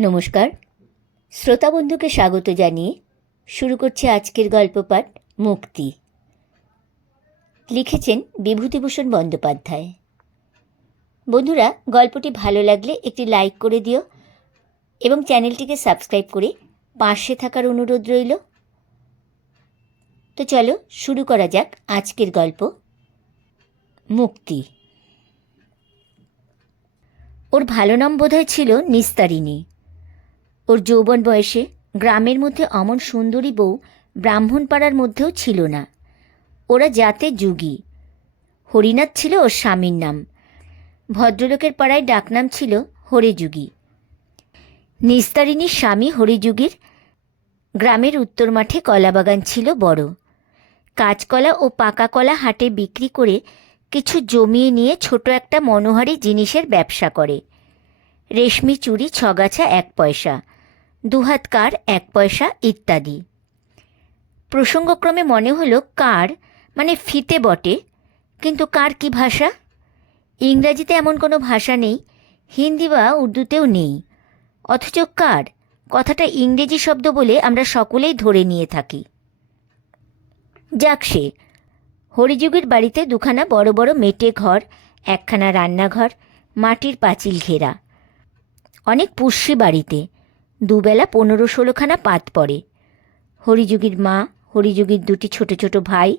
নমস্কার, শ্রোতা বন্ধুকে স্বাগত জানিয়ে শুরু করছি আজকের গল্পপাঠ মুক্তি। লিখেছেন বিভূতিভূষণ বন্দ্যোপাধ্যায়। বন্ধুরা, গল্পটি ভালো লাগলে একটি লাইক করে দিও এবং চ্যানেলটিকে সাবস্ক্রাইব করে পাশে থাকার অনুরোধ রইল। তো চলো শুরু করা যাক আজকের গল্প মুক্তি। ওর ভালো নাম বোধহয় ছিল নিস্তারিণী। ওর যৌবন বয়সে গ্রামের মধ্যে অমন সুন্দরী বউ ব্রাহ্মণপাড়ার মধ্যেও ছিল না। ওরা জাতে যুগী। হরিনাথ ছিল ওর স্বামীর নাম। ভদ্রলোকের পাড়ায় ডাকনাম ছিল হরিযুগী। নিস্তারিণীর স্বামী হরিযুগীর গ্রামের উত্তর মাঠে কলাবাগান ছিল বড়। কাঁচকলা ও পাকা কলা হাটে বিক্রি করে কিছু জমিয়ে নিয়ে ছোট একটা মনোহারী জিনিসের ব্যবসা করে। রেশমি চুড়ি 6 গাছা 1 পয়সা, দুহাত কার 1 পয়সা ইত্যাদি। প্রসঙ্গক্রমে মনে হলো কার মানে ফিতে বটে, কিন্তু কার কি ভাষা? ইংরাজিতে এমন কোনো ভাষা নেই, হিন্দি বা উর্দুতেও নেই, অথচ কার কথাটা ইংরেজি শব্দ বলে আমরা সকলেই ধরে নিয়ে থাকি। যাক সে, হরিযুগের বাড়িতে দুখানা বড় বড় মেটে ঘর, একখানা রান্নাঘর, মাটির পাঁচিল ঘেরা। অনেক পুষ্যি বাড়িতে, দুবেলা 15-16খানা পাত পড়ে। হরিযুগীর মা, হরিযুগীর 2টি ছোট ছোট ভাই,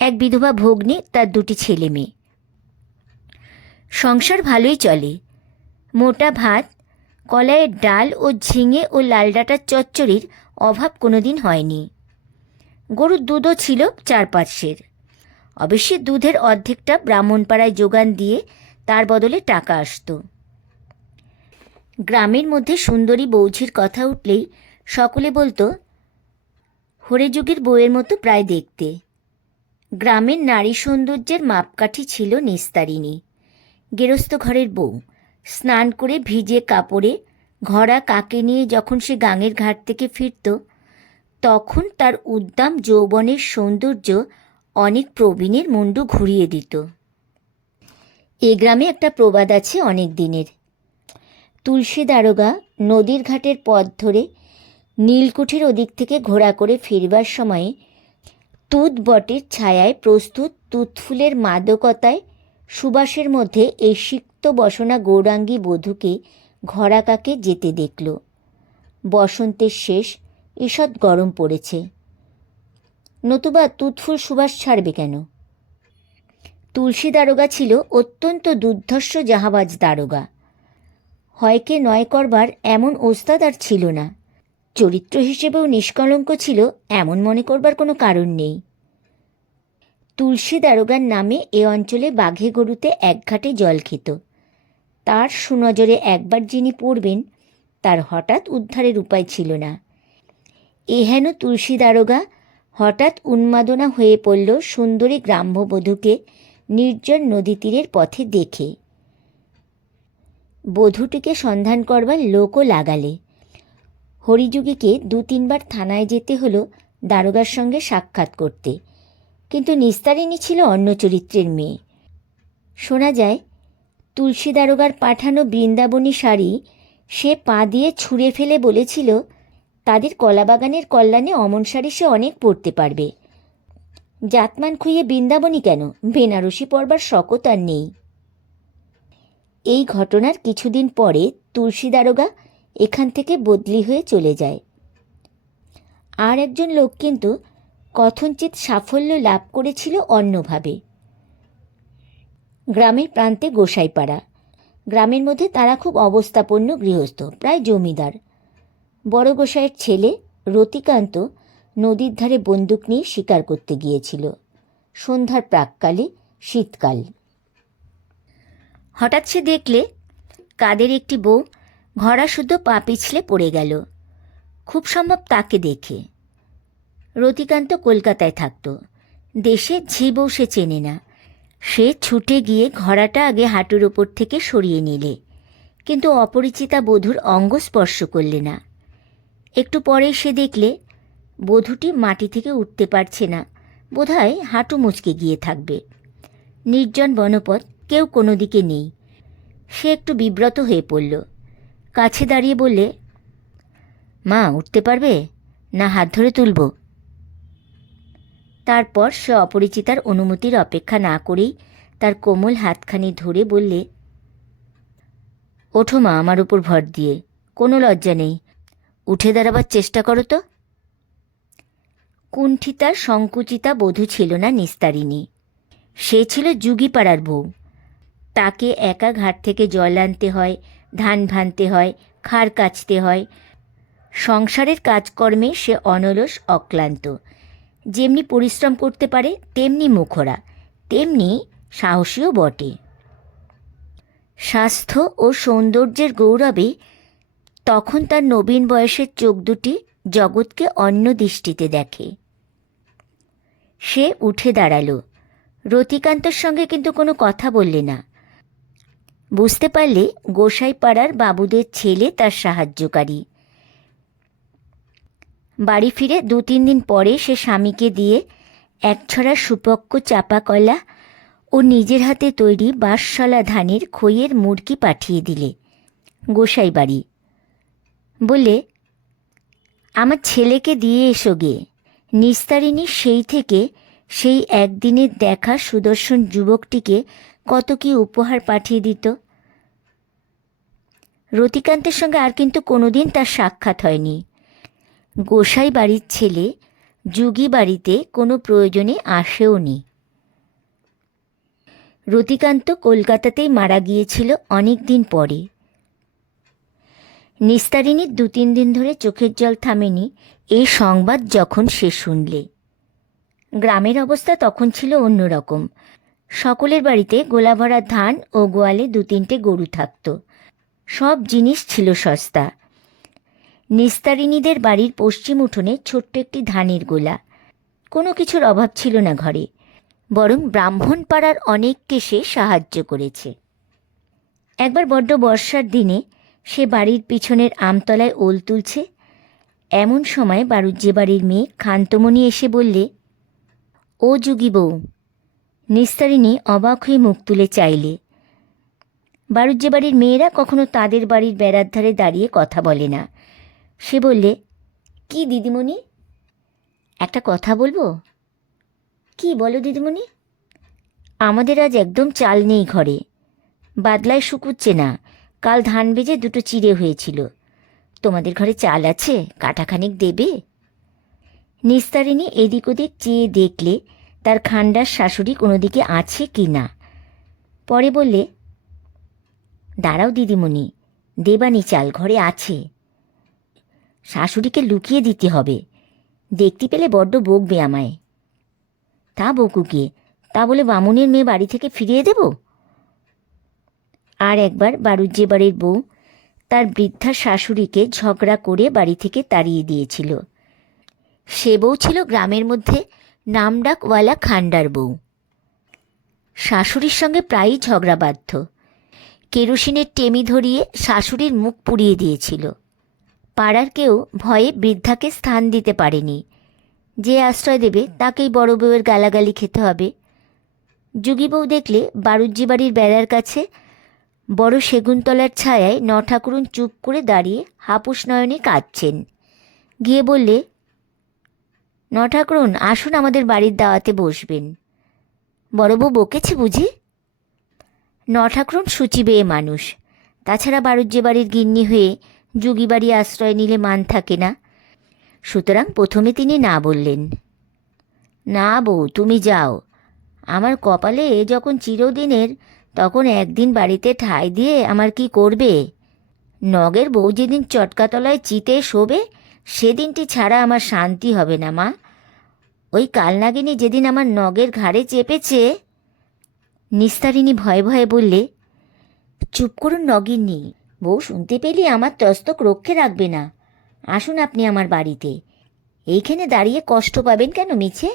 এক বিধবা ভগ্নী, তার 2টি ছেলে মেয়ে। সংসার ভালোই চলে। মোটা ভাত, কলাইয়ের ডাল ও ঝিঙে ও লাল ডাঁটার চচ্চড়ির অভাব কোনোদিন হয়নি। গরুর দুধও ছিল 4-5 সের। অবশ্যই দুধের অর্ধেকটা ব্রাহ্মণপাড়ায় যোগান দিয়ে তার বদলে টাকা আসতো। গ্রামের মধ্যে সুন্দরী বৌঝির কথা উঠলেই সকলে বলতো হরিযুগীর বউয়ের মতো প্রায় দেখতে। গ্রামের নারী সৌন্দর্যের মাপকাঠি ছিল নিস্তারিণী। গেরস্থ ঘরের বউ স্নান করে ভিজে কাপড়ে ঘরা কাকে নিয়ে যখন সে গাঙের ঘাট থেকে ফিরত, তখন তার উদ্দাম যৌবনের সৌন্দর্য অনেক প্রবীণের মুন্ডু ঘুরিয়ে দিত। এ গ্রামে একটা প্রবাদ আছে অনেক দিনের। তুলসী দারোগা নদীর ঘাটের পথ ধরে নীলকুঠির ওদিক থেকে ঘোড়া করে ফিরবার সময়ে তুত বটের ছায়ায় প্রস্তুত তুতফুলের মাদকতায় সুবাসের মধ্যে এই সিক্ত বসনা গৌরাঙ্গী বধূকে ঘোড়া কাকে যেতে দেখল। বসন্তের শেষ, ঈষৎ গরম পড়েছে, নতুবা তুতফুল সুবাস ছাড়বে কেন? তুলসী দারোগা ছিল অত্যন্ত দুর্ধর্ষ জাহাবাজ দারোগা। হয়কে নয় করবার এমন ওস্তাদ আর ছিল না। চরিত্র হিসেবেও নিষ্কলঙ্ক ছিল এমন মনে করবার কোনো কারণ নেই। তুলসী দারোগার নামে এ অঞ্চলে বাঘে গরুতে এক ঘাটে জল খেত। তার সুনজরে একবার যিনি পড়বেন, তার হঠাৎ উদ্ধারের উপায় ছিল না। এহেন তুলসী দারোগা হঠাৎ উন্মাদনা হয়ে পড়ল সুন্দরী গ্রাম্যবধূকে নির্জন নদী তীরের পথে দেখে। বধূটিকে সন্ধান করবার লোকও লাগালে। হরিযুগীকে 2-3 বার থানায় যেতে হলো দারোগার সঙ্গে সাক্ষাৎ করতে, কিন্তু নিস্তারিণী ছিল অন্য চরিত্রের মেয়ে। শোনা যায় তুলসী দারোগার পাঠানো বৃন্দাবনী শাড়ি সে পা দিয়ে ছুঁড়ে ফেলে বলেছিল তাদের কলাবাগানের কল্যাণে অমন শাড়ি সে অনেক পরতে পারবে। জাতমান খুইয়ে বৃন্দাবনী কেন, বেনারসি পরবার শকত আর নেই। এই ঘটনার কিছুদিন পরে তুলসী দারোগা এখান থেকে বদলি হয়ে চলে যায়। আর একজন লোক কিন্তু কথঞ্চিত সাফল্য লাভ করেছিল অন্যভাবে। গ্রামের প্রান্তে গোসাইপাড়া। গ্রামের মধ্যে তারা খুব অবস্থাপন্ন গৃহস্থ, প্রায় জমিদার। বড় গোসাইয়ের ছেলে রতিকান্ত নদীর ধারে বন্দুক নিয়ে শিকার করতে গিয়েছিল সন্ধ্যার প্রাককালে, শীতকাল। হঠাৎ সে দেখলে কাদের একটি বউ ঘোড়া শুদ্ধ পা পিছলে পড়ে গেল। খুব সম্ভব তাকে দেখে। রতিকান্ত কলকাতায় থাকত। দেশে ঝি বউ সে চেনে না। সে ছুটে গিয়ে ঘোড়াটা আগে হাঁটুর ওপর থেকে সরিয়ে নিলে, কিন্তু অপরিচিতা বধূর অঙ্গ স্পর্শ করলে না। একটু পরে সে দেখলে বধূটি মাটি থেকে উঠতে পারছে না, বোধহয় হাঁটু মুচকে গিয়ে থাকবে। নির্জন বনপথ, কেউ কোনো দিকে নেই। সে একটু বিব্রত হয়ে পড়ল। কাছে দাঁড়িয়ে বললে, মা উঠতে পারবে না হাত ধরে তুলব? তারপর সে অপরিচিতার অনুমতির অপেক্ষা না করেই তার কোমল হাতখানি ধরে বললে, ওঠো মা আমার উপর ভর দিয়ে, কোনো লজ্জা নেই, উঠে দাঁড়াবার চেষ্টা করো তো। কুণ্ঠিতা সংকুচিতা বধূ ছিল না নিস্তারিণী। সে ছিল যুগীপাড়ার বউ। তাকে একা ঘাট থেকে জল আনতে হয়, ধান ভানতে হয়, খাড় কাচতে হয়। সংসারের কাজকর্মে সে অনলস অক্লান্ত। যেমনি পরিশ্রম করতে পারে তেমনি মুখরা, তেমনি সাহসীও বটে। স্বাস্থ্য ও সৌন্দর্যের গৌরবে তখন তার নবীন বয়সের চোখ দুটি জগৎকে অন্য দৃষ্টিতে দেখে। সে উঠে দাঁড়ালো। রতিকান্তর সঙ্গে কিন্তু কোনো কথা বললে না। বুঝতে পারলে গোসাইপাড়ার বাবুদের ছেলে তার সাহায্যকারী। বাড়ি ফিরে 2-3 দিন পরে সে স্বামীকে দিয়ে একছড়া সুপক্ক চাপা কলা ও নিজের হাতে তৈরি বাঁশশলা ধানের খইয়ের মুড়কি পাঠিয়ে দিলে গোসাই বাড়ি। বললে, আমার ছেলেকে দিয়ে এসো গে। নিস্তারিণী সেই থেকে সেই একদিনের দেখা সুদর্শন যুবকটিকে কত কি উপহার পাঠিয়ে দিত। রতিকান্তের সঙ্গে আর কিন্তু কোনোদিন তার সাক্ষাৎ হয়নি। গোসাই বাড়ির ছেলে যুগী বাড়িতে কোনো প্রয়োজনে আসেও নি। রতিকান্ত কলকাতাতেই মারা গিয়েছিল অনেক দিন পরে। নিস্তারিণীর 2-3 দিন ধরে চোখের জল থামেনি এই সংবাদ যখন সে শুনলে। গ্রামের অবস্থা তখন ছিল অন্যরকম। সকলের বাড়িতে গোলাভরা ধান ও গোয়ালে 2-3টে গরু থাকত। সব জিনিস ছিল সস্তা। নিস্তারিণীদের বাড়ির পশ্চিম উঠোনে ছোট্ট একটি ধানের গোলা। কোনো কিছুর অভাব ছিল না ঘরে, বরং ব্রাহ্মণ পাড়ার অনেককে সে সাহায্য করেছে। একবার বড্ড বর্ষার দিনে সে বাড়ির পিছনের আমতলায় ওল তুলছে। এমন সময় বাড়ুজ্যে বাড়ির মেয়ে কান্তমণি এসে বললে, ও যুগী বউ। নিস্তারিণী অবাক হয়ে মুখ তুলে চাইলে। বাড়ুজ্যে বাড়ির মেয়েরা কখনো তাদের বাড়ির বেড়ার ধারে দাঁড়িয়ে কথা বলে না। সে বললে, কি দিদিমণি? একটা কথা বলবো। কি বলো দিদিমণি? আমাদের আজ একদম চাল নেই ঘরে, বাদলায় শুকুচ্ছে না। কাল ধান বেজে 2টো চিড়ে হয়েছিল। তোমাদের ঘরে চাল আছে? কাঠাখানিক দেবে? নিস্তারিণী এদিক ওদিক চেয়ে দেখলে তার খান্ডার শাশুড়ি কোনো দিকে আছে কি না। পরে বললে, দাঁড়াও দিদিমণি, দেবানি চাল ঘরে আছে। শাশুড়িকে লুকিয়ে দিতে হবে, দেখতে পেলে বড্ড বকবে আমায়। তা বকুকে, তা বলে বামুনের মেয়ে বাড়ি থেকে ফিরিয়ে দেব? আর একবার বাড়ুজ্যে বাড়ির বউ তার বৃদ্ধা শাশুড়িকে ঝগড়া করে বাড়ি থেকে তাড়িয়ে দিয়েছিল। সে বউ ছিল গ্রামের মধ্যে নামডাকওয়ালা খান্ডার বউ। শাশুড়ির সঙ্গে প্রায়ই ঝগড়া বাধ্য। কেরোসিনের টেমি ধরিয়ে শাশুড়ির মুখ পুড়িয়ে দিয়েছিল। পাড়ার কেউ ভয়ে বৃদ্ধাকে স্থান দিতে পারেনি। যে আশ্রয় দেবে তাকেই বড় বউয়ের গালাগালি খেতে হবে। যুগী বউ দেখলে বাড়ুজ্যে বাড়ির বেড়ার কাছে বড় সেগুনতলার ছায়ায় ঠাকুরুন চুপ করে দাঁড়িয়ে হাপুস নয়নে কাঁদছেন। গিয়ে বললে, ঠাকুরুন আসুন, আমাদের বাড়ির দাওয়াতে বসবেন। বড় বউ বকেছে বুঝি? ঠাকুরুন সূচি বেয়ে মানুষ। তাছাড়া বাড়ুজ্যে বাড়ির গিন্নি হয়ে যুগী বাড়ি আশ্রয় নিলে মান থাকে না। সুতরাং প্রথমে তিনি না বললেন। না বউ, তুমি যাও। আমার কপালে যখন চিরদিনের, তখন একদিন বাড়িতে ঠাঁই দিয়ে আমার কি করবে? নগের বউ যেদিন চটকাতলায় চিতে শোবে সেদিনটি ছাড়া আমার শান্তি হবে না মা। ওই কালনাগিনী যেদিন আমার নগের ঘাড়ে চেপেছে। নিস্তারিণী ভয়ে ভয়ে বললে, চুপ করুন নগিন্নি, বউ শুনতে পেলে আমার তস্তক রক্ষে রাখবে না। আসুন আপনি আমার বাড়িতে, এইখানে দাঁড়িয়ে কষ্ট পাবেন কেন মিছে?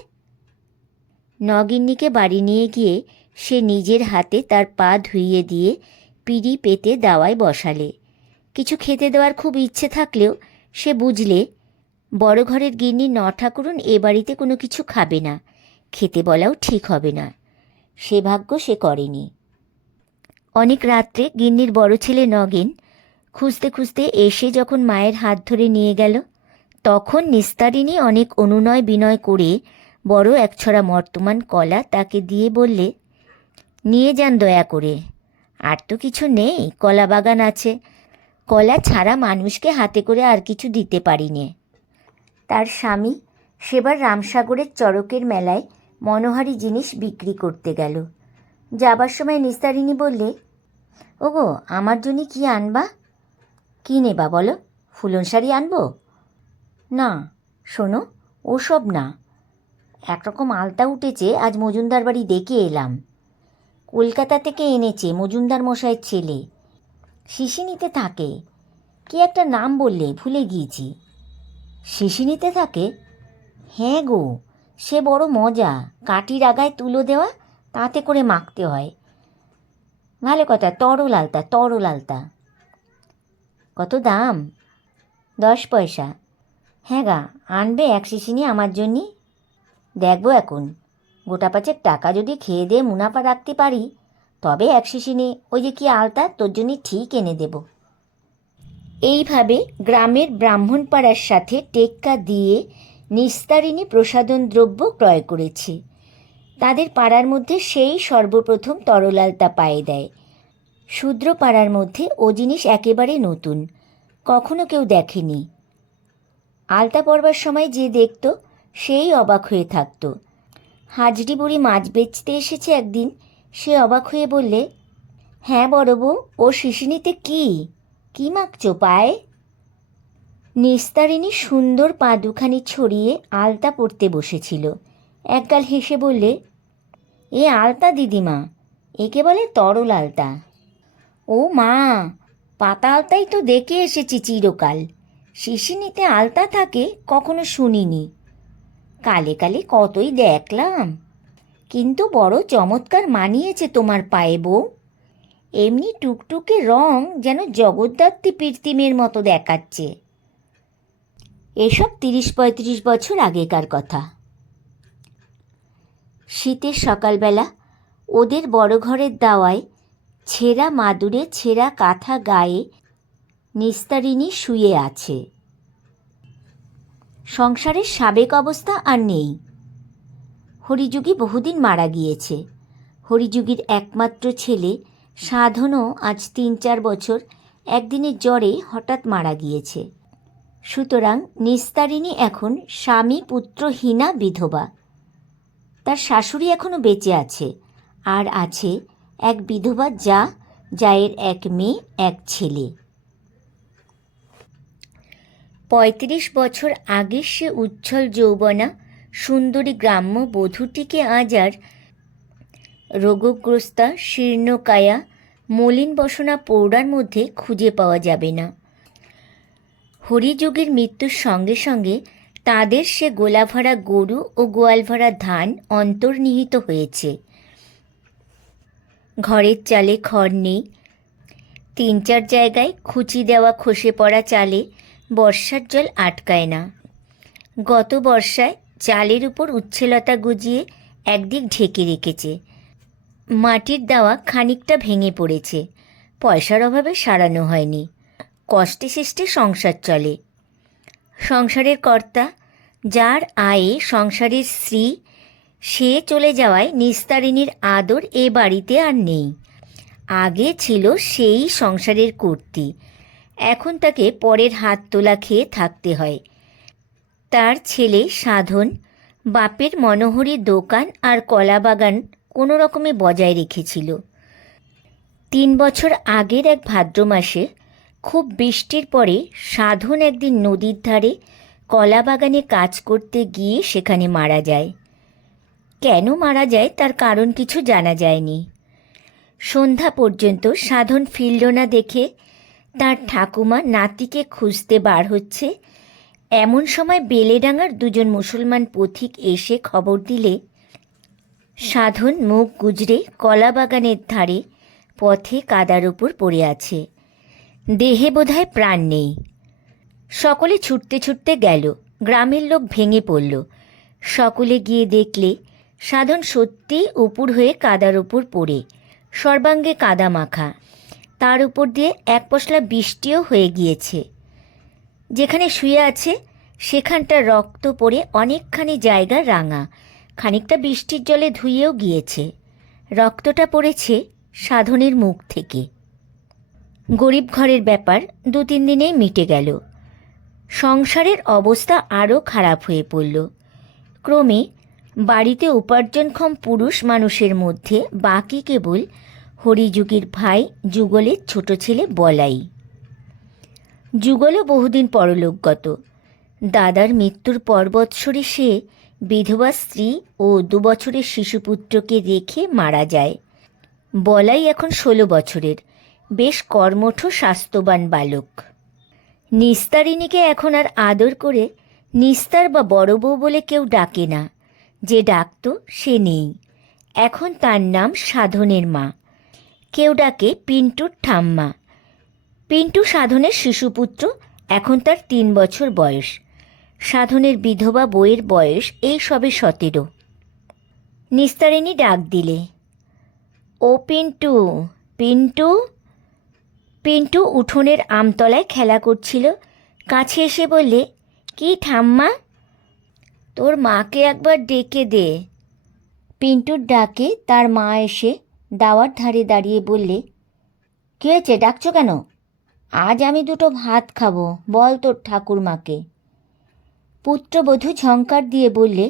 নগিন্নিকে বাড়ি নিয়ে গিয়ে সে নিজের হাতে তার পা ধুইয়ে দিয়ে পিঁড়ি পেতে দাওয়ায় বসালে। কিছু খেতে দেওয়ার খুব ইচ্ছে থাকলেও সে বুঝলে বড় ঘরের গিন্নি ঠাকুরুন এ বাড়িতে কোনো কিছু খাবে না, খেতে বলাও ঠিক হবে না। সে ভাগ্য সে করেনি। অনেক রাত্রে গিন্নির বড় ছেলে নগেন খুঁজতে খুঁজতে এসে যখন মায়ের হাত ধরে নিয়ে গেল, তখন নিস্তারিণী অনেক অনুনয় বিনয় করে বড় একছড়া মর্তমান কলা তাকে দিয়ে বললে, নিয়ে যান দয়া করে, আর তো কিছু নেই, কলা বাগান আছে, কলা ছাড়া মানুষকে হাতে করে আর কিছু দিতে পারি নে। তার স্বামী সেবার রামসাগরের চড়কের মেলায় মনোহারী জিনিস বিক্রি করতে গেল। যাবার সময় নিস্তারিণী বললে, ওগো, আমার জন্য কি আনবা? কী নেবা বলো? ফুলন শাড়ি আনবো? না, শোনো, ওসব না, একরকম আলতা উঠেছে, আজ মজুমদার বাড়ি দেখে এলাম। কলকাতা থেকে এনেছে মজুমদার মশাইয়ের ছেলে, শিশিনিতে থাকে। কি একটা নাম বললে, ভুলে গিয়েছি। শিশিনিতে থাকে? হ্যাঁ গো, সে বড় মজা, কাঠির আগায় তুলো দেওয়া, তাতে করে মাখতে হয়। ভালো কথা, তরল আলতা, তরল আলতা। কত দাম? 10 পয়সা। হ্যাঁ গা, আনবে এক শিশিনি আমার জন্যে? দেখবো এখন, গোটা 5 টাকা যদি খেয়ে দিয়ে মুনাফা রাখতে পারি, তবে এক শিশিনি ওই যে কি আলতা তোর জন্যে ঠিক এনে দেব। এইভাবে গ্রামের ব্রাহ্মণপাড়ার সাথে টেক্কা দিয়ে নিস্তারিণী প্রসাধন দ্রব্য ক্রয় করেছে। তাদের পাড়ার মধ্যে সেই সর্বপ্রথম তরলালতা পায়ে দেয়। শূদ্র পাড়ার মধ্যে ও জিনিস একেবারে নতুন, কখনো কেউ দেখেনি। আলতা পরবার সময় যে দেখত সেই অবাক হয়ে থাকত। হাজরি বুড়ি মাছ বেচতে এসেছে একদিন, সে অবাক হয়ে বললে, হ্যাঁ বড় বউ, ও শিশিনিতে কি মাখছো পায়ে? নিস্তারিণী সুন্দর পা দুখানি ছড়িয়ে আলতা পরতে বসেছিল। একগাল হেসে বললে, এ আলতা দিদিমা, একে বলে তরল আলতা। ও মা, পাতা আলতাই তো দেখে এসেছি চিরকাল, শিশিনিতে আলতা থাকে কখনো শুনিনি। কালে কালে কতই দেখলাম, কিন্তু বড় চমৎকার মানিয়েছে তোমার পায়ে বউ। এমনি টুকটুকে রং যেন জগদ্ধাত্রী পীর্তিমের মতো দেখাচ্ছে। এসব 30-35 বছর আগেকার কথা। শীতের সকালবেলা ওদের বড় ঘরের দাওয়ায় ছেঁড়া মাদুরে ছেঁড়া কাঁথা গায়ে নিস্তারিণী শুয়ে আছে। সংসারের সাবেক অবস্থা আর নেই। হরিযুগী বহুদিন মারা গিয়েছে। হরিযুগীর একমাত্র ছেলে সাধনও আজ 3-4 বছর একদিনের জ্বরে হঠাৎ মারা গিয়েছে। সুতরাং নিস্তারিণী এখন স্বামী পুত্রহীনা বিধবা। তার শাশুড়ি এখনও বেঁচে আছে, আর আছে এক বিধবা যায়ের এক মেয়ে, এক ছেলে। 35 বছর আগে সে উচ্ছল যৌবনা সুন্দরী গ্রাম্য বধূটিকে আজ আর রোগগ্রস্তা শীর্ণকায়া মলিন বসনা পৌড়ার মধ্যে খুঁজে পাওয়া যাবে না। হরিযোগীর মৃত্যুর সঙ্গে সঙ্গে তাদের সে গোলাভরা গরু ও গোয়ালভরা ধান অন্তর্নিহিত হয়েছে। ঘরের চালে খড় নেই। 3-4 জায়গায় খুঁচি দেওয়া খসে পড়া চালে বর্ষার জল আটকায় না। গত বর্ষায় চালের উপর উচ্ছেলতা গজিয়ে একদিক ঢেকে রেখেছে। মাটির দেওয়া খানিকটা ভেঙে পড়েছে, পয়সার অভাবে সারানো হয়নি। কষ্টে সৃষ্টে সংসার চলে। সংসারের কর্তা, যার আয়ে সংসারের স্ত্রী, সে চলে যাওয়ায় নিস্তারিণীর আদর এ বাড়িতে আর নেই। আগে ছিল সেই সংসারের কর্ত্রী, এখন তাকে পরের হাত তোলা খেয়ে থাকতে হয়। তার ছেলে সাধন বাপের মনোহরী দোকান আর কলা বাগান কোনো রকমে বজায় রেখেছিল। 3 বছর আগের এক ভাদ্র মাসে খুব বৃষ্টির পরে সাধন একদিন নদীর ধারে কলা বাগানে কাজ করতে গিয়ে সেখানে মারা যায়। কেন মারা যায় তার কারণ কিছু জানা যায়নি। সন্ধ্যা পর্যন্ত সাধন ফিরল না দেখে তার ঠাকুমা নাতিকে খুঁজতে বার হচ্ছে, এমন সময় বেলেডাঙার 2 মুসলমান পথিক এসে খবর দিলে সাধন মুখ গুজরে কলা বাগানের ধারে পথে কাদার উপর পড়ে আছে। দেহে বোধহয় প্রাণ নেই। সকলে ছুটতে ছুটতে গেল। গ্রামের লোক ভেঙে পড়ল। সকলে গিয়ে দেখলে সাধন সত্যি উপুড় হয়ে কাদার উপর পড়ে, সর্বাঙ্গে কাদা মাখা। তার উপর দিয়ে এক পশলা বৃষ্টিও হয়ে গিয়েছে। যেখানে শুয়ে আছে সেখানটা রক্ত পড়ে অনেকখানি জায়গা রাঙা, খানিকটা বৃষ্টির জলে ধুয়েও গিয়েছে। রক্তটা পড়েছে সাধনের মুখ থেকে। গরিব ঘরের ব্যাপার 2-3 দিনেই মিটে গেল। সংসারের অবস্থা আরও খারাপ হয়ে পড়ল। ক্রমে বাড়িতে উপার্জনক্ষম পুরুষ মানুষের মধ্যে বাকি কেবল হরিযুগীর ভাই যুগলের ছোট ছেলে বলাই। যুগলও বহুদিন পরলোকগত। দাদার মৃত্যুর পর বৎসরে সে বিধবা স্ত্রী ও 2 বছরের শিশুপুত্রকে রেখে মারা যায়। বলাই এখন 16 বছরের, বেশ কর্মঠ স্বাস্থ্যবান বালক। নিস্তারিণীকে এখন আর আদর করে নিস্তার বা বড় বউ বলে কেউ ডাকে না। যে ডাকত সে নেই। এখন তার নাম সাধনের মা। কেউ ডাকে পিন্টুর ঠাম্মা। পিন্টু সাধনের শিশুপুত্র, এখন তার 3 বছর বয়স। সাধনের বিধবা বউয়ের বয়স এই সবে 17। নিস্তারিণী ডাক দিলে, ও পিন্টু, পিন্টু। পিন্টু উঠোনের আমতলায় খেলা করছিল। কাছে এসে বললে, কি ঠাম্মা? তোর মাকে একবার ডেকে দে। পিন্টুর ডাকে তার মা এসে দাওয়ার ধারে দাঁড়িয়ে বললে, কী হয়েছে, ডাকছো কেন? আজ আমি 2টো ভাত খাবো, বল তোর ঠাকুরমাকে। পুত্রবধূ ঝঙ্কার দিয়ে বললে,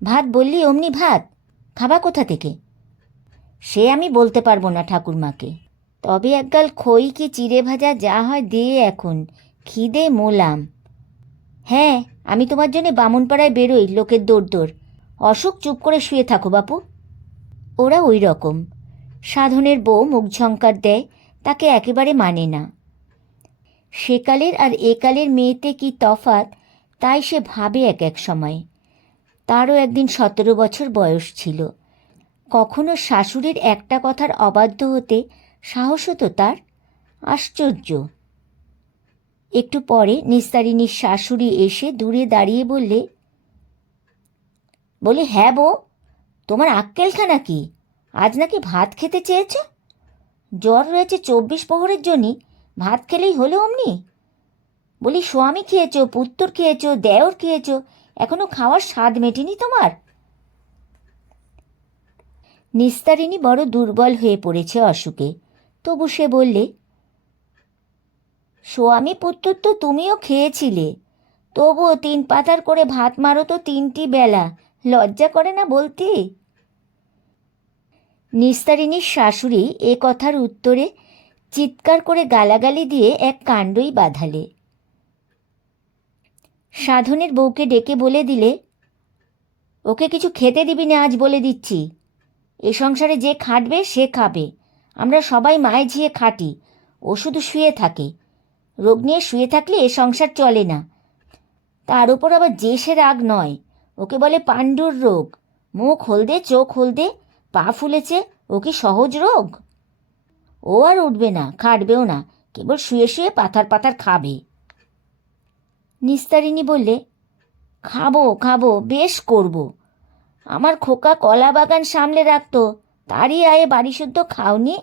ভাত বললি অমনি ভাত? খাবা কোথা থেকে? সে আমি বলতে পারবো না ঠাকুরমাকে, তবে একগাল খই কি চিড়ে ভাজা যা হয় দে এখন, খিদে মোলাম। হ্যাঁ, আমি তোমার জন্যে বামুনপাড়ায় বেরোই লোকের দৌড়। অসুখ চুপ করে শুয়ে থাকো বাপু। ওরা ওই রকম। সাধনের বউ মুখ ঝঙ্কার দেয়, তাকে একেবারে মানে না। সেকালের আর একালের মেয়েতে কি তফাৎ তাই সে ভাবে এক সময়। তারও একদিন 17 বছর বয়স ছিল। কখনো শাশুড়ির একটা কথার অবাধ্য হতে সাহস হতো তার? আশ্চর্য। একটু পরে নিস্তারিণীর শাশুড়ি এসে দূরে দাঁড়িয়ে বললে, হ্যাঁ বউ, তোমার আক্কেলখানা কি? আজ নাকি ভাত খেতে চেয়েছ? জ্বর রয়েছে 24 প্রহরের জন্যই, ভাত খেলেই হলো অমনি? স্বামী খেয়েছ, পুত্তর খেয়েছ, দেওর খেয়েছ, এখনো খাওয়ার স্বাদ মেটেনি তোমার? নিস্তারিণী বড় দুর্বল হয়ে পড়েছে অসুখে, তবু সে বললে, স্বামী পুত্তর তো তুমিও খেয়েছিলে, তবুও 3 পাতার করে ভাত মারো তো 3টি বেলা, লজ্জা করে না বলতে? নিস্তারিণীর শাশুড়ি এ কথার উত্তরে চিৎকার করে গালাগালি দিয়ে এক কাণ্ডই বাঁধালে। সাধনের বউকে ডেকে বলে দিলে, ওকে কিছু খেতে দিবি না আজ, বলে দিচ্ছি। এ সংসারে যে খাটবে সে খাবে, আমরা সবাই মায়ে ঝিয়ে খাটি, ও শুধু শুয়ে থাকে। রোগ নিয়ে শুয়ে থাকলে এ সংসার চলে না। তার উপর আবার যে সে রাগ নয়, ওকে বলে পাণ্ডুর রোগ। মুখ হলদে, চোখ হলদে, পা ফুলেছে, ও কি সহজ রোগ? ও আর উঠবে না, খাটবেও না, কেবল শুয়ে শুয়ে পাথার পাথার খাবে। নিস্তারিণী বললে, খাবো খাবো, বেশ করব। আমার খোকা কলা বাগান সামলে রাখতো, তারই আয়ে বাড়ি শুদ্ধ খাওনি।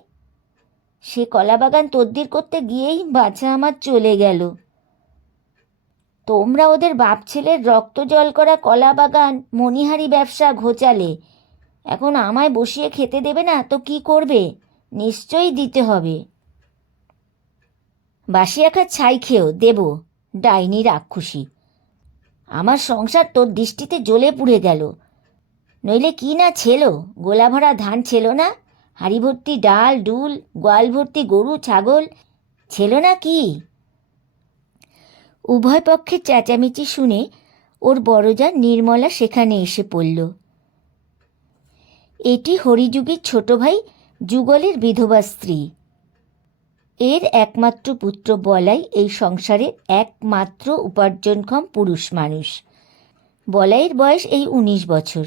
সে কলা বাগান তদ্বির করতে গিয়েই বাছা আমার চলে গেল। তোমরা ওদের বাপ ছেলের রক্ত জল করা কলা বাগান মণিহারি ব্যবসা ঘোচালে, এখন আমায় বসিয়ে খেতে দেবে না তো কি করবে? নিশ্চয়ই দিতে হবে। বাসি একা ছাই খেয়েও দেব, ডাইনি রাক্ষসী। আমার সংসার তোর দৃষ্টিতে জ্বলে পুড়ে গেল। নইলে কি না ছিল, গোলা ভরা ধান ছিল না, হাঁড়ি ভর্তি ডাল ডুল, গোয়াল ভর্তি গরু ছাগল ছিল না কি? উভয় পক্ষের চেঁচামেচি শুনে ওর বড়জা নির্মলা সেখানে এসে পড়ল। এটি হরিযুগীর ছোট ভাই যুগলের বিধবা স্ত্রী। এর একমাত্র পুত্র বলাই এই সংসারের একমাত্র উপার্জনক্ষম পুরুষ মানুষ। বলাইয়ের বয়স এই 19 বছর।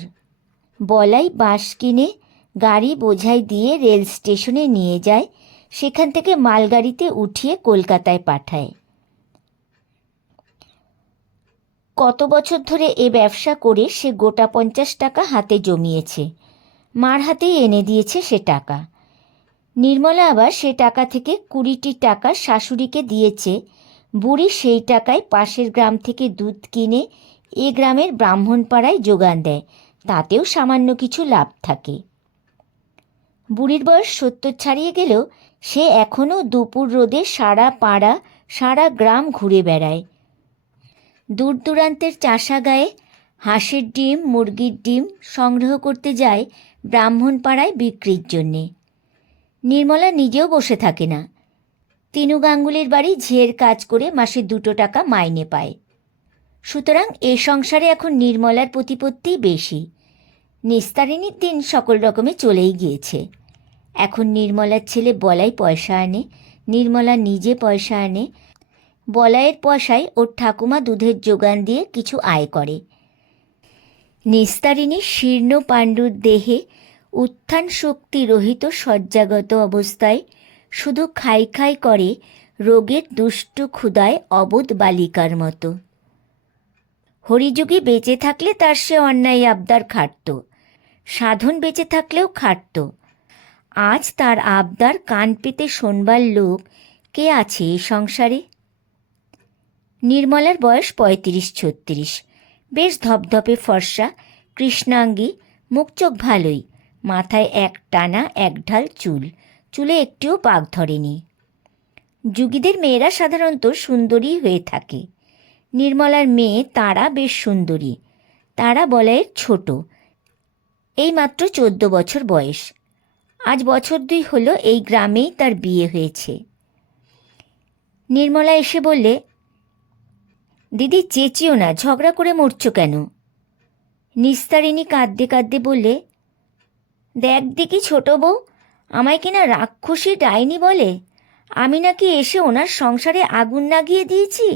বলাই বাঁশ কিনে গাড়ি বোঝাই দিয়ে রেল স্টেশনে নিয়ে যায়, সেখান থেকে মালগাড়িতে উঠিয়ে কলকাতায় পাঠায়। কত বছর ধরে এ ব্যবসা করে সে গোটা 50 টাকা হাতে জমিয়েছে। মার হাতেই এনে দিয়েছে সে টাকা। নির্মলা আবার সে টাকা থেকে 20টি টাকা শাশুড়িকে দিয়েছে। বুড়ি সেই টাকায় পাশের গ্রাম থেকে দুধ কিনে এ গ্রামের ব্রাহ্মণপাড়ায় যোগান দেয়, তাতেও সামান্য কিছু লাভ থাকে। বুড়ির বয়স 70 ছাড়িয়ে গেলেও সে এখনও দুপুর রোদে সারা পাড়া সারা গ্রাম ঘুরে বেড়ায়। দূর দূরান্তের চাষা গায়ে হাঁসের ডিম মুরগির ডিম সংগ্রহ করতে যায় ব্রাহ্মণপাড়ায় বিক্রির জন্যে। নির্মলা নিজেও বসে থাকে না। তিনু গাঙ্গুলির বাড়ি ঝিয়ের কাজ করে মাসে 2 টাকা মাইনে পায়। সুতরাং এ সংসারে এখন নির্মলার প্রতিপত্তিই বেশি। নিস্তারিণীর দিন সকল রকমে চলেই গিয়েছে। এখন নির্মলার ছেলে বলাই পয়সা আনে, নির্মলা নিজে পয়সা আনে। বলাইয়ের পয়সায় ওর ঠাকুমা দুধের যোগান দিয়ে কিছু আয় করে। নিস্তারিণীর শীর্ণ পাণ্ডুর দেহে উত্থান শক্তি রহিত শয্যাগত অবস্থায় শুধু খাই খাই করে রোগের দুষ্ট ক্ষুধায় অবোধ বালিকার মতো। হরিযুগে বেঁচে থাকলে তার সে অন্যায় আবদার খাটত, সাধন বেঁচে থাকলেও খাটত। আজ তার আবদার কান পেতে শোনবার লোক কে আছে এই সংসারে? নির্মলার বয়স 35-36, বেশ ধপধপে ফর্সা, কৃষ্ণাঙ্গী, মুখ চোখ ভালোই, মাথায় এক টানা এক ঢাল চুল, চুলে একটিও পাক ধরেনি। যুগীদের মেয়েরা সাধারণত সুন্দরী হয়ে থাকে। নির্মলার মেয়ে তারা বেশ সুন্দরী। তারা বলাইয়ের ছোট, এই মাত্র 14 বছর বয়স। আজ বছর 2 হলো এই গ্রামেই তার বিয়ে হয়েছে। নির্মলা এসে বললে, দিদি চেঁচিও না, ঝগড়া করে মরছো কেন? নিস্তারিণী কাঁদতে কাঁদতে বললে, দেখ দেখি ছোট বউ, আমায় কিনা রাক্ষসী ডাইনি বলে। আমি নাকি এসে ওনার সংসারে আগুন লাগিয়ে দিয়েছি।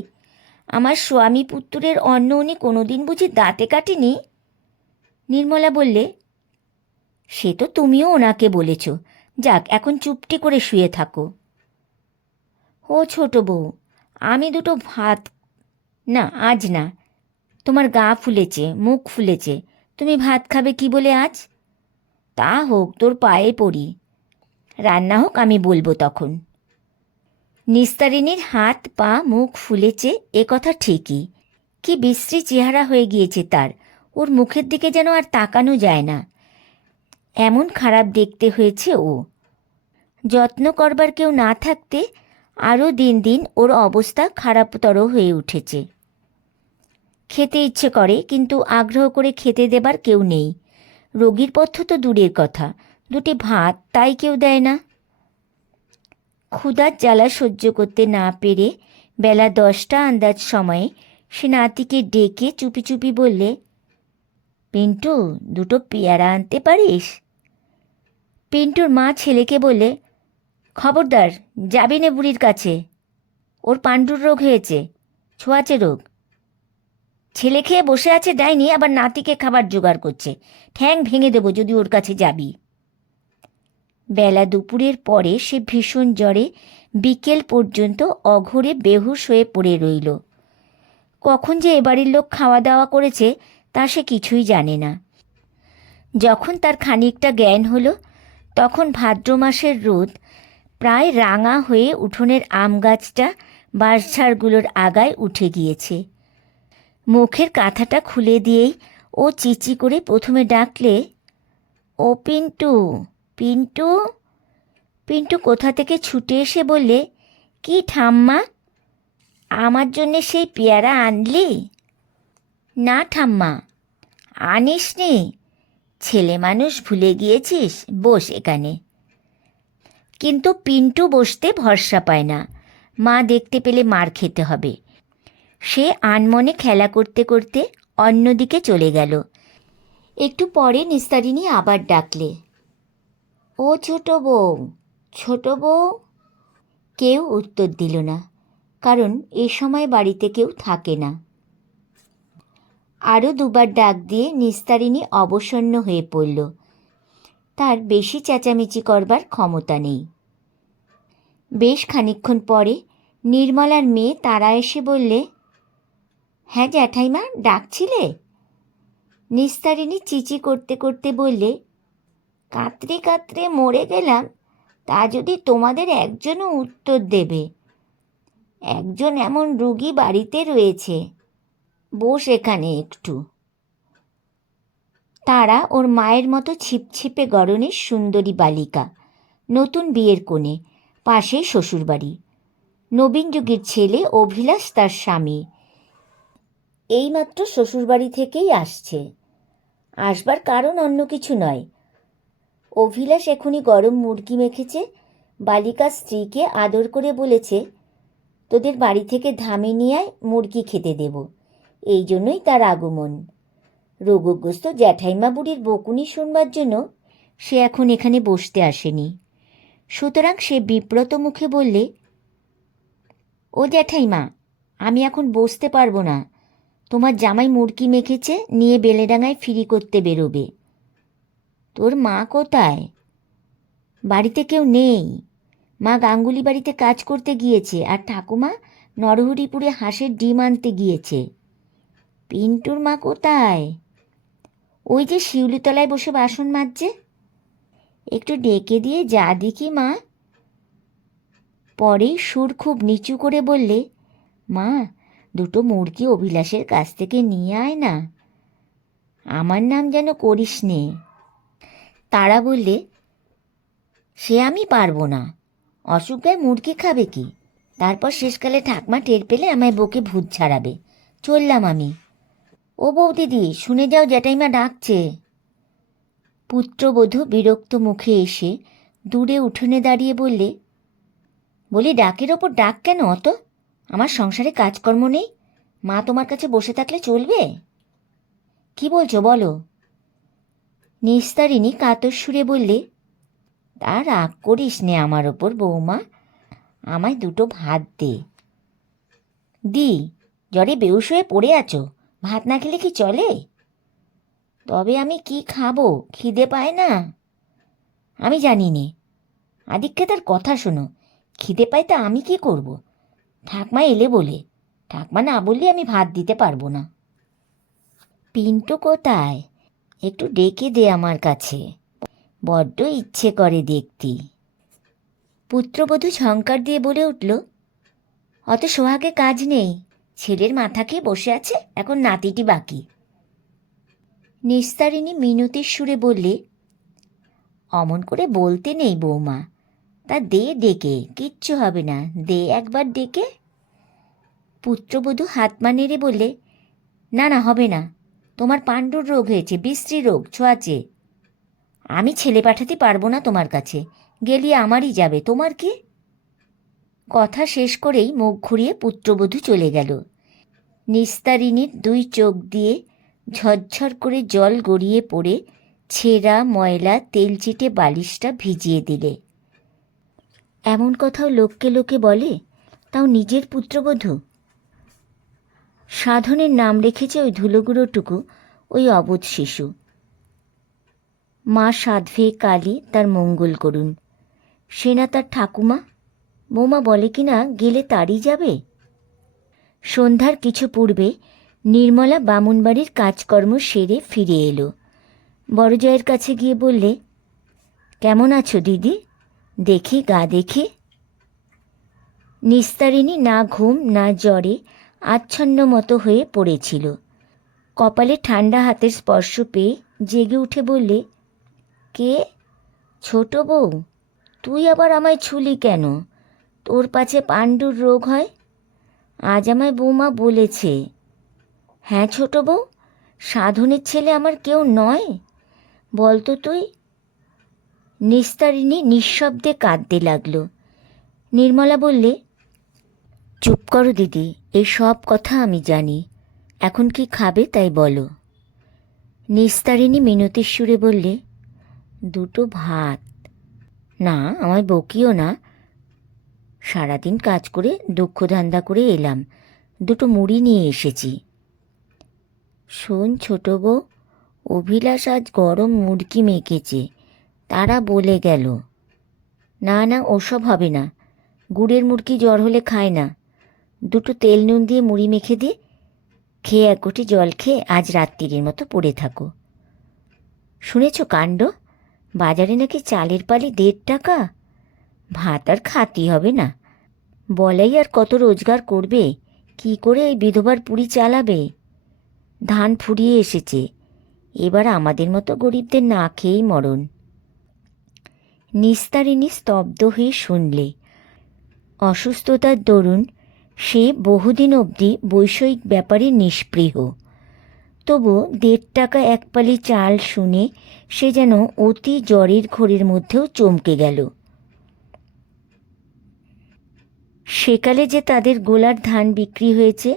আমার স্বামী পুত্রের অন্ন উনি কোনোদিন বুঝি দাঁতে কাটেনি? নির্মলা বললে, সে তো তুমিও ওনাকে বলেছ। যাক, এখন চুপটি করে শুয়ে থাকো। ও ছোট বউ, আমি 2 ভাত। না, আজ না। তোমার গা ফুলেছে, মুখ ফুলেছে, তুমি ভাত খাবে কি বলে আজ? তা হোক, তোর পায়ে পড়ি। রান্না হোক, আমি বলবো তখন। নিস্তারিণীর হাত পা মুখ ফুলেছে এ কথা ঠিকই, কি বিশ্রী চেহারা হয়ে গিয়েছে তার। ওর মুখের দিকে যেন আর তাকানো যায় না, এমন খারাপ দেখতে হয়েছে ও। যত্ন করবার কেউ না থাকতে আরও দিন দিন ওর অবস্থা খারাপতর হয়ে উঠেছে। খেতে ইচ্ছে করে, কিন্তু আগ্রহ করে খেতে দেবার কেউ নেই। রোগীর পথ্য তো দূরের কথা, 2 ভাত তাই কেউ দেয় না। ক্ষুধার জ্বালা সহ্য করতে না পেরে বেলা 10টা আন্দাজ সময়ে সে নাতিকে ডেকে চুপি চুপি বললে, পিন্টু, 2 পেয়ারা আনতে পারিস? পিন্টুর মা ছেলেকে বললে, খবরদার, যাবি নে বুড়ির কাছে, ওর পাণ্ডুর রোগ হয়েছে, ছোঁয়াচে রোগ। ছেলে খেয়ে বসে আছে ডাইনি, আবার নাতিকে খাবার জোগাড় করছে। ঠ্যাং ভেঙে দেবো যদি ওর কাছে যাবি। বেলা দুপুরের পরে সে ভীষণ জ্বরে বিকেল পর্যন্ত অঘোরে বেহুশ হয়ে পড়ে রইল। কখন যে এবাড়ির লোক খাওয়া দাওয়া করেছে তা সে কিছুই জানে না। যখন তার খানিকটা জ্ঞান হলো, তখন ভাদ্র মাসের রোদ প্রায় রাঙা হয়ে উঠোনের আম গাছটা বাঁশঝাড়গুলোর আগায় উঠে গিয়েছে। মুখের কাঁথাটা খুলে দিয়েই ও চিচি করে প্রথমে ডাকলে, ও পিন্টু, পিন্টু। পিন্টু কোথা থেকে ছুটে এসে বললে, কি ঠাম্মা, আমার জন্যে সেই পেয়ারা আনলি? না ঠাম্মা, আনিস নি? ছেলে মানুষ ভুলে গিয়েছিস, বস এখানে। কিন্তু পিন্টু বসতে ভরসা পায় না, মা দেখতে পেলে মার খেতে হবে। সে আনমনে খেলা করতে করতে অন্যদিকে চলে গেল। একটু পরে নিস্তারিণী আবার ডাকলে, ও ছোট বউ, ছোট বউ। কেউ উত্তর দিল না, কারণ এ সময় বাড়িতে কেউ থাকে না। আরও 2বার ডাক দিয়ে নিস্তারিণী অবসন্ন হয়ে পড়ল। তার বেশি চেঁচামেচি করবার ক্ষমতা নেই। বেশ খানিকক্ষণ পরে নির্মলার মেয়ে তারা এসে বললে, হ্যাঁ জ্যাঠাইমা, ডাকছিলে? নিস্তারিণী চিচি করতে করতে বললে, কাতরে কাতরে মরে গেলাম, তা যদি তোমাদের একজনও উত্তর দেবে। একজন এমন রুগী বাড়িতে রয়েছে, বস এখানে একটু। তারা ওর মায়ের মতো ছিপছিপে গড়নের সুন্দরী বালিকা, নতুন বিয়ের কনে, পাশেই শ্বশুরবাড়ি। নবীন যুগের ছেলে অভিলাষ তার স্বামী এইমাত্র শ্বশুরবাড়ি থেকেই আসছে। আসবার কারণ অন্য কিছু নয়। অভিলাষ এখনই গরম মুরগি মেখেছে, বালিকা স্ত্রীকে আদর করে বলেছে, তোদের বাড়ি থেকে ধামে নিয়ে আয়, মুরগি খেতে দেব। এই জন্যই তার আগমন। রোগগ্রস্ত জ্যাঠাইমা বুড়ির বকুনি শুনবার জন্য সে এখন এখানে বসতে আসেনি। সুতরাং সে বিব্রত মুখে বললে, ও জ্যাঠাইমা, আমি এখন বসতে পারবো না। তোমার জামাই মুরগি মেখেছে, নিয়ে বেলেডাঙায় ফিরি করতে বেরোবে। তোর মা কোথায়? বাড়িতে কেউ নেই। মা গাঙ্গুলি বাড়িতে কাজ করতে গিয়েছে, আর ঠাকুমা নরহরিপুরে হাঁসের ডিম আনতে গিয়েছে। পিন্টুর মা কোথায়? ওই যে শিউলিতলায় বসে বাসন মাজছে। একটু ডেকে দিয়ে যা দেখি মা। পরেই সুর খুব নিচু করে বললে, মা, দুটো মুরগি অভিলাষের কাছ থেকে নিয়ে আয় না। আমার নাম যেন করিস নে। তারা বললে, সে আমি পারবো না। অসুখে মুরগি খাবে কি? তারপর শেষকালে ঠাকমা টের পেলে আমায় বকে ভূত ছাড়াবে। চললাম আমি। ও বৌদিদি, শুনে যাও, জ্যাঠাইমা ডাকছে। পুত্রবধূ বিরক্ত মুখে এসে দূরে উঠোনে দাঁড়িয়ে বললে, বলি, ডাকের ওপর ডাক কেন অত? আমার সংসারে কাজকর্ম নেই? মা তোমার কাছে বসে থাকলে চলবে? কি বলছো বলো? নিস্তারিণী কাতর সুরে বললে, তা রাগ করিস নে আমার ওপর বৌমা, আমায় দুটো ভাত দে। দি, জ্বরে বেউস হয়ে পড়ে আছো, ভাত না খেলে কি চলে? তবে আমি কি খাবো, খিদে পায় না? আমি জানি নে, আদিক্ষে তার কথা শোনো। খিদে পায় তা আমি কি করব? ঠাকমা এলে বলে, ঠাকমা না বললে আমি ভাত দিতে পারবো না। পিন্টু কোথায়? একটু ডেকে দে আমার কাছে, বড্ড ইচ্ছে করে দেখতি। পুত্রবধূ ঝঙ্কার দিয়ে বলে উঠল, অত সোহাগে কাজ নেই, ছেলের মাথা খেয়ে বসে আছে, এখন নাতিটি বাকি। নিস্তারিণী মিনতির সুরে বললে, অমন করে বলতে নেই বৌমা, তা দে ডেকে, কিচ্ছু হবে না, দে একবার ডেকে। পুত্রবধূ হাত পা নেড়ে বললে, না না, হবে না, তোমার পাণ্ডুর রোগ হয়েছে, বিশ্রী রোগ, ছোঁয়াচে। আমি ছেলে পাঠাতে পারবো না তোমার কাছে, গেলিয়ে আমারই যাবে, তোমার কি? কথা শেষ করেই মুখ ঘুরিয়ে পুত্রবধূ চলে গেল। নিস্তারিণীর দুই চোখ দিয়ে ঝরঝর করে জল গড়িয়ে পড়ে ছেঁড়া ময়লা তেলচিটে বালিশটা ভিজিয়ে দিলে। এমন কথাও লোককে লোকে বলে, তাও নিজের পুত্রবধূ। সাধনের নাম রেখেছে ওই ধুলোগুঁড়োটুকু, ওই অবোধ শিশু। মা সাধ্বে কালী তার মঙ্গল করুন। সে না তার ঠাকুমা? বৌমা বলে কি না গেলে তারই যাবে। সন্ধ্যার কিছু পূর্বে নির্মলা বামুনবাড়ির কাজকর্ম সেরে ফিরে এলো। বড়জয়ের কাছে গিয়ে বললে, কেমন আছো দিদি? দেখি গা দেখি। নিস্তারিণী না ঘুম না জ্বরে আচ্ছন্ন মতো হয়ে পড়েছিল। কপালে ঠান্ডা হাতের স্পর্শ পেয়ে জেগে উঠে বললে, কে? ছোট বউ? তুই আবার আমায় ছুলি কেন? তোর পাছে পাণ্ডুর রোগ হয়? আজ আমায় বৌমা বলেছে। হ্যাঁ ছোট বউ, সাধনের ছেলে আমার কেউ নয়? বলতো তুই। নিস্তারিণী নিঃশব্দে কাঁদতে লাগলো। নির্মলা বললে, চুপ করো দিদি, এই সব কথা আমি জানি, এখন কি খাবে তাই বলো। নিস্তারিণী মিনতির সুরে বললে, দুটো ভাত। না, আমায় বকিও না, সারাদিন কাজ করে দুঃখ ধান্দা করে এলাম, দুটো মুড়ি নিয়ে এসেছি। শোন ছোট বউ, অভিলাষ আজ গরম মুরগি মেখেছে, তারা বলে গেল। না না, ওসব হবে না, গুড়ের মুরগি জ্বর হলে খায় না। দুটো তেল নুন দিয়ে মুড়ি মেখে দিয়ে খেয়ে এক ঘটি জল খেয়ে আজ রাত্রির মতো পড়ে থাকো। শুনেছ কাণ্ড? বাজারে নাকি চালের পালি 1.5 টাকা, ভাত আর খাতেই হবে না। বলাই আর কত রোজগার করবে, কি করে এই বিধবার পুরি চালাবে? ধান ফুরিয়ে এসেছে, এবার আমাদের মতো গরিবদের না খেয়েই মরণ। নিস্তারিণী স্তব্ধ হয়ে শুনলে। অসুস্থতার দরুন সে বহুদিন অবধি বৈষয়িক ব্যাপারে নিষ্পৃহ। তবু 1.5 টাকা এক পালি চাল শুনে সে যেন অতি জ্বরের ঘোরের মধ্যেও চমকে গেল। সেকালে যে তাদের গোলার ধান বিক্রি হয়েছে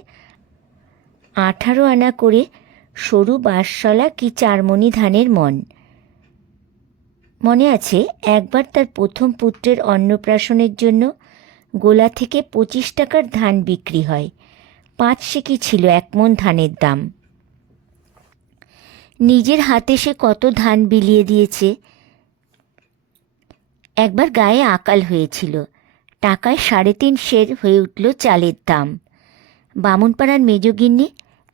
18 আনা করে সরু বাঁশশলা কি 4 মণি ধানের মণ। মনে আছে একবার তার প্রথম পুত্রের অন্নপ্রাশনের জন্য গোলা থেকে 25 টাকার ধান বিক্রি হয়। 5 সিকি ছিল 1 মণ ধানের দাম। নিজের হাতে সে কত ধান বিলিয়ে দিয়েছে। একবার গায়ে আকাল হয়েছিল, টাকায় 3.5 সের হয়ে উঠল চালের দাম। বামুনপাড়ার মেজগিন্নি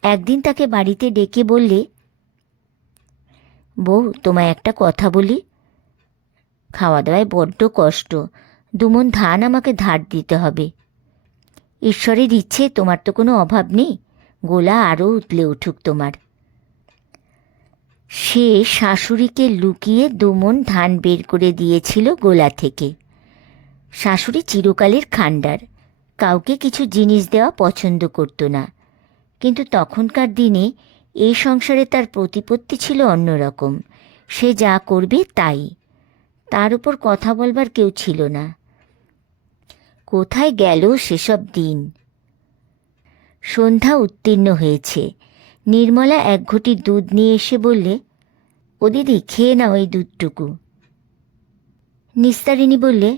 একদিন তাকে বাড়িতে ডেকে বললে, বউ, তোমায় একটা কথা বলি। খাওয়া দাওয়ায় বড্ড কষ্ট, 2 মণ ধান আমাকে ধার দিতে হবে। ঈশ্বরের ইচ্ছে তোমার তো কোনো অভাব নেই, গোলা আরও উতলে উঠুক তোমার। সে শাশুড়িকে লুকিয়ে 2 মণ ধান বের করে দিয়েছিল গোলা থেকে। শাশুড়ি চিরকালের খান্ডার, কাউকে কিছু জিনিস দেওয়া পছন্দ করত না। কিন্তু তখনকার দিনে এই সংসারে তার প্রতিপত্তি ছিল অন্যরকম। সে যা করবে তাই, তার উপর কথা বলবার কেউ ছিল না। কোথায় গেল সেসব দিন? সন্ধ্যা উত্তীর্ণ হয়েছে। নির্মলা 1 ঘটি দুধ নিয়ে এসে বললে, ও দিদি, খেয়ে নাও এই দুধটুকু। নিস্তারিণী বললে,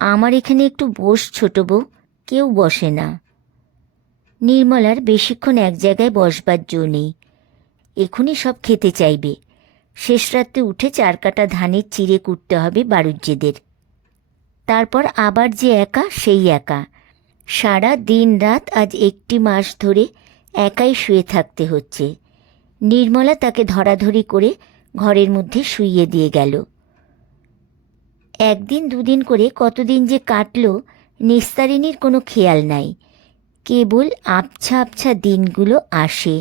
আমার এখানে একটু বস ছোট বউ, কেউ বসে না। নির্মলার বেশিক্ষণ এক জায়গায় বসবার জো নেই, এখনই সব খেতে চাইবে। শেষ রাত্রে উঠে 4 কাটা ধানের চিড়ে কুটতে হবে বাড়ুজ্যেদের। তারপর আবার যে একা সেই একা। সারা দিন রাত আজ 1টি মাস ধরে একাই শুয়ে থাকতে হচ্ছে। নির্মলা তাকে ধরাধরি করে ঘরের মধ্যে শুইয়ে দিয়ে গেল। 1 দিন 2 দিন করে কতদিন যে কাটল নিস্তারিণীর কোনো খেয়াল নাই। কেবল আবছা আবছা দিনগুলো আসে,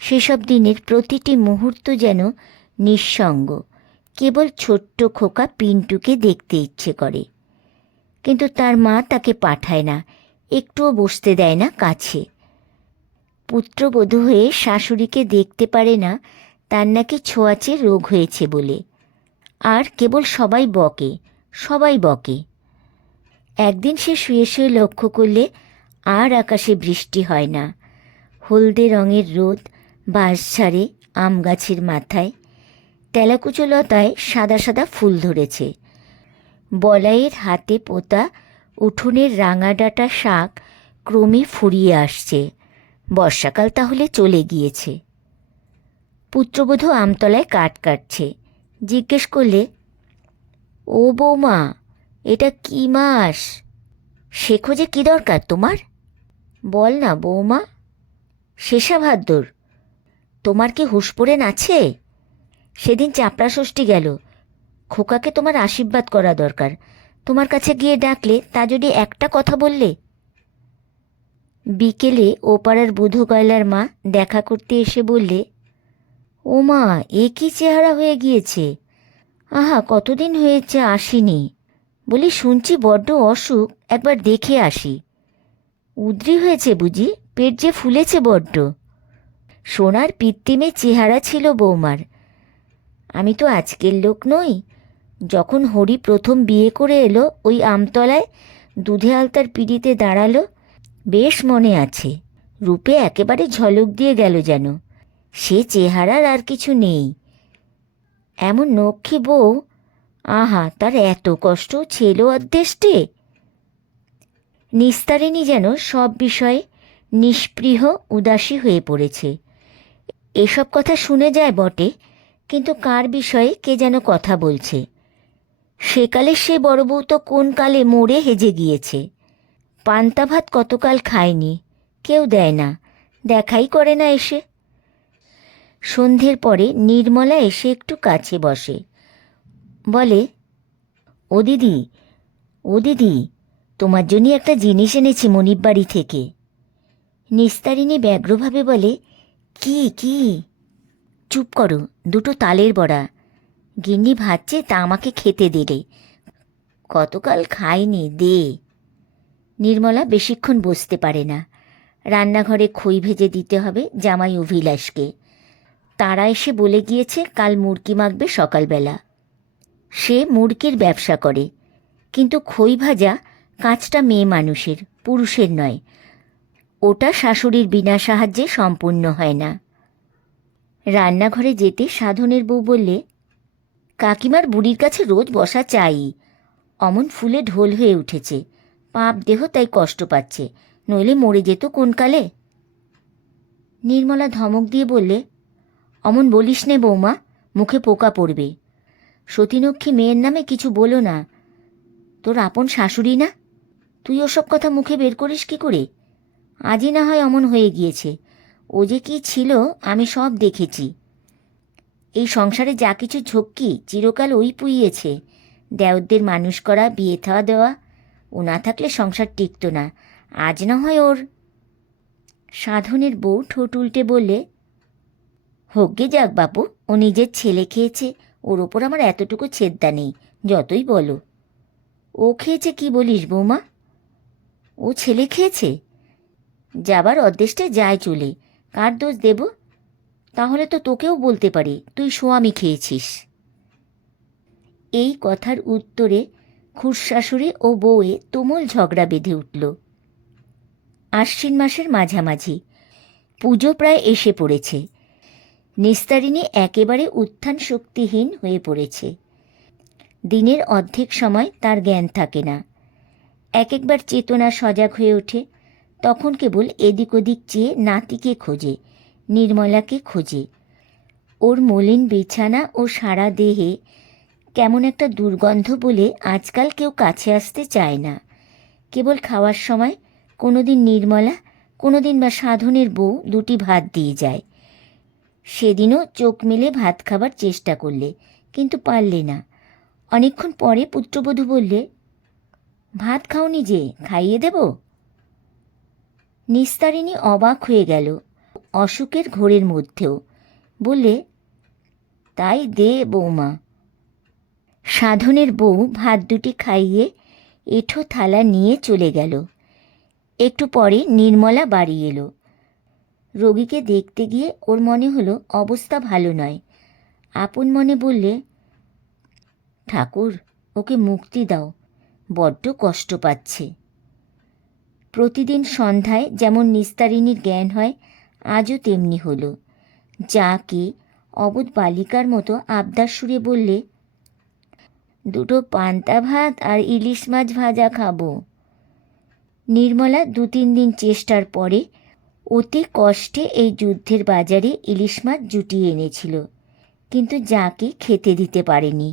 সেসব দিনের প্রতিটি মুহূর্ত যেন নিঃসঙ্গ। কেবল ছোট্ট খোকা পিন্টুকে দেখতে ইচ্ছে করে, কিন্তু তার মা তাকে পাঠায় না, একটুও বসতে দেয় না কাছে। পুত্রবধূ হয়ে শাশুড়িকে দেখতে পারে না, তার নাকি ছোঁয়াচে রোগ হয়েছে বলে। আর কেবল সবাই বকে। একদিন সে শুয়ে শুয়ে লক্ষ্য করলে আর আকাশে বৃষ্টি হয় না। হলদে রঙের রোদ বাঁশ ঝাড়ে, আম গাছের মাথায়, তেলাকুচো লতায় সাদা সাদা ফুল ধরেছে। বলাইয়ের হাতে পোতা উঠোনের রাঙাডাটা শাক ক্রমে ফুরিয়ে আসছে। বর্ষাকাল তাহলে চলে গিয়েছে। পুত্রবধূ আমতলায় কাঠ কাটছে। জিজ্ঞেস করলে, ও বৌমা, এটা কি মাস? সে খোঁজে কী দরকার তোমার? বল না বৌমা। শেষা ভাদ্র। তোমার কি হুঁশ পড়ে আছে? সেদিন চাপড়া ষষ্ঠী গেল, খোকাকে তোমার আশীর্বাদ করা দরকার। তোমার কাছে গিয়ে ডাকলে তা যদি একটা কথা বললে। বিকেলে ওপাড়ার বুধু গয়লার মা দেখা করতে এসে বললে, ও মা, এ কী চেহারা হয়ে গিয়েছে! আহা, কতদিন হয়েছে আসিনি। বলি, শুনছি বড্ড অসুখ, একবার দেখে আসি। উদ্রি হয়েছে বুঝি? পেট যে ফুলেছে বড্ড। সোনার পিত্তিমে চেহারা ছিল বৌমার। আমি তো আজকের লোক নই। যখন হরি প্রথম বিয়ে করে এলো ওই আমতলায় দুধে আলতার পিঁড়িতে দাঁড়ালো, বেশ মনে আছে। রূপে একেবারে ঝলক দিয়ে গেল যেন। সে চেহারার আর কিছু নেই। এমন নক্ষী বউ, আহা, তার এত কষ্ট ছিল অধ্যেষ্টে। নিস্তারিণী যেন সব বিষয়ে নিষ্পৃহ উদাসী হয়ে পড়েছে। এসব কথা শুনে যায় বটে, কিন্তু কার বিষয়ে কে যেন কথা বলছে। সেকালে সে বড় বউ তো কোন কালে মরে হেজে গিয়েছে। পান্তা ভাত কতকাল খায়নি, কেউ দেয় না, দেখাই করে না এসে। সন্ধ্যের পরে নির্মলা এসে একটু কাছে বসে, বলে, ও দিদি, ও দিদি, তোমার জন্য একটা জিনিস এনেছি মনিব বাড়ি থেকে। নিস্তারিণী ব্যগ্রভাবে বলে, কি কি? চুপ করো, দুটো তালের বড়া। গিন্নি ভাবছে তা আমাকে খেতে দিলে। গতকাল খাইনি, দে। নির্মলা বেশিক্ষণ বসতে পারে না। রান্নাঘরে খই ভেজে দিতে হবে জামাই অভিলাষকে। তারা এসে বলে গিয়েছে কাল মুরগি মাখবে সকালবেলা। সে মুরগির ব্যবসা করে, কিন্তু খই ভাজা কাজটা মেয়ে মানুষের, পুরুষের নয়। ওটা শাশুড়ির বিনা সাহায্যে সম্পূর্ণ হয় না। রান্নাঘরে যেতে সাধনের বউ বললে, কাকিমার বুড়ির কাছে রোজ বসা চাই। অমন ফুলে ঢোল হয়ে উঠেছে, পাপ দেহ তাই কষ্ট পাচ্ছে, নইলে মরে যেত কোনকালে। নির্মলা ধমক দিয়ে বললে, অমন বলিস নে বৌমা, মুখে পোকা পড়বে। সতীলক্ষ্মী মেয়ের নামে কিছু বলো না। তোর আপন শাশুড়ি না? তুই ওসব কথা মুখে বের করিস কি করে? আজই না হয় অমন হয়ে গিয়েছে, ও যে কি ছিল আমি সব দেখেছি। এই সংসারে যা কিছু ঝক্কি চিরকাল ওই পুইয়েছে। দেওরদের মানুষ করা, বিয়ে থাওয়া দেওয়া। ও না থাকলে সংসার টিকত না। আজ না হয় ওর। সাধনের বউ ঠোঁট উল্টে বললে, হোকগে যাক বাপু, ও নিজের ছেলে খেয়েছে, ওর ওপর আমার এতটুকু ছেদ্দা নেই, যতই বলো। ও খেয়েছে কি বলিস বৌমা? ও ছেলে খেয়েছে? যাবার অদ্দেষ্টে যায় চলে, কার দোষ দেব? তাহলে তো তোকেও বলতে পারি তুই সোয়ামী খেয়েছিস। এই কথার উত্তরে খুড়শাশুড়ি ও বউয়ে তুমুল ঝগড়া বেঁধে উঠল। আশ্বিন মাসের মাঝামাঝি, পুজো প্রায় এসে পড়েছে। নিস্তারিণী একেবারে উত্থান শক্তিহীন হয়ে পড়েছে। দিনের অর্ধেক সময় তার জ্ঞান থাকে না। এক একবার চেতনা সজাগ হয়ে ওঠে, তখন কেবল এদিক ওদিক চেয়ে নাতিকে খোঁজে, নির্মলাকে খোঁজে। ওর মলিন বিছানা ও সারা দেহে কেমন একটা দুর্গন্ধ বলে আজকাল কেউ কাছে আসতে চায় না। কেবল খাওয়ার সময় কোনোদিন নির্মলা, কোনোদিন বা সাধনের বউ দুটি ভাত দিয়ে যায়। সেদিনও চোখ মেলে ভাত খাবার চেষ্টা করলে, কিন্তু পারলে না। অনেকক্ষণ পরে পুত্রবধূ বললে, ভাত খাওনি যে, খাইয়ে দেব? নিস্তারিণী অবাক হয়ে গেল, অসুখের ঘোরের মধ্যেও। বললে, তাই দে বৌমা। সাধনের বউ ভাত দুটি খাইয়ে এঁঠো থালা নিয়ে চলে গেল। একটু পরে নির্মলা বাড়ি এলো। রোগীকে দেখতে গিয়ে ওর মনে হলো অবস্থা ভালো নয়। আপন মনে বললে, ঠাকুর, ওকে মুক্তি দাও, বড্ড কষ্ট পাচ্ছে। প্রতিদিন সন্ধ্যায় যেমন নিস্তারিণীর জ্ঞান হয়, আজও তেমনি হলো। যাকে অবোধ বালিকার মতো আবদার সুরে বললে, দুটো পান্তা ভাত আর ইলিশ মাছ ভাজা খাবো। নির্মলা 2-3 দিন চেষ্টার পরে অতি কষ্টে এই যুদ্ধের বাজারে ইলিশ মাছ জুটিয়ে এনেছিল, কিন্তু যাকে খেতে দিতে পারেনি।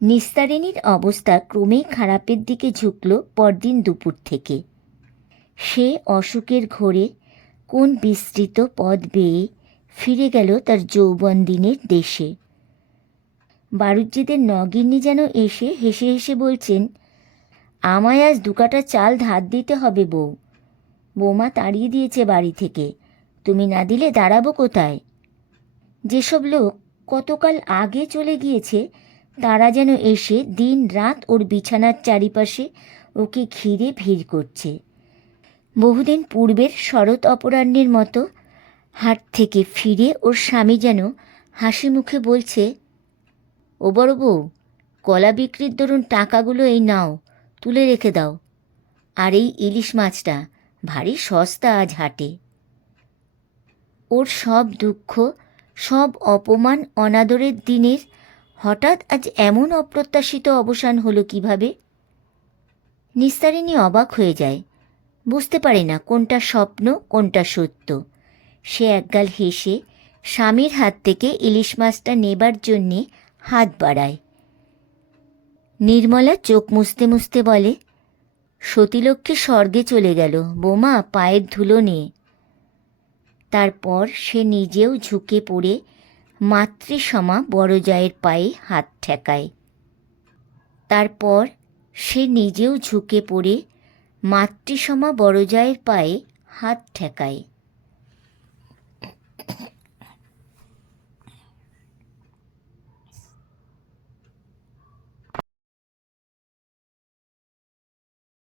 নিস্তারিণীর অবস্থা ক্রমেই খারাপের দিকে ঝুঁকল পরদিন দুপুর থেকে। সে অসুখের ঘোরে কোন বিস্তৃত পথ বেয়ে ফিরে গেল তার যৌবন দিনের দেশে। বাড়ুজ্যেদের নগিন্নি যেন এসে হেসে হেসে বলছেন, আমায় আজ 2 কাটা চাল ধার দিতে হবে বউ। বৌমা তাড়িয়ে দিয়েছে বাড়ি থেকে, তুমি না দিলে দাঁড়াবো কোথায়? যেসব লোক কতকাল আগে চলে গিয়েছে, তারা যেন এসে দিন রাত ওর বিছানার চারিপাশে ওকে ঘিরে ভিড় করছে। বহুদিন পূর্বের শরৎ অপরাহ্নের মতো হাট থেকে ফিরে ওর স্বামী যেন হাসি মুখে বলছে, ও বড় বউ, কলা বিক্রির দরুন টাকাগুলো এই নাও, তুলে রেখে দাও। আর এই ইলিশ মাছটা ভারী সস্তা আজ হাটে। ওর সব দুঃখ, সব অপমান অনাদরের দিনের হঠাৎ আজ এমন অপ্রত্যাশিত অবসান হলো কিভাবে? নিস্তারিণী অবাক হয়ে যায়, বুঝতে পারে না কোনটা স্বপ্ন কোনটা সত্য। সে একগাল হেসে স্বামীর হাত থেকে ইলিশ মাছটা নেবার জন্যে হাত বাড়ায়। নির্মলা চোখ মুছতে মুছতে বলে, সতীলক্ষ্মী স্বর্গে চলে গেল, বোমা পায়ের ধুলো নিয়ে। তারপর সে নিজেও ঝুঁকে পড়ে মাতৃসমা বড় জায়ের পায়ে হাত ঠেকায়। তারপর সে নিজেও ঝুঁকে পড়ে মাতৃসমা বড়জায়ের পায়ে হাত ঠেকায়।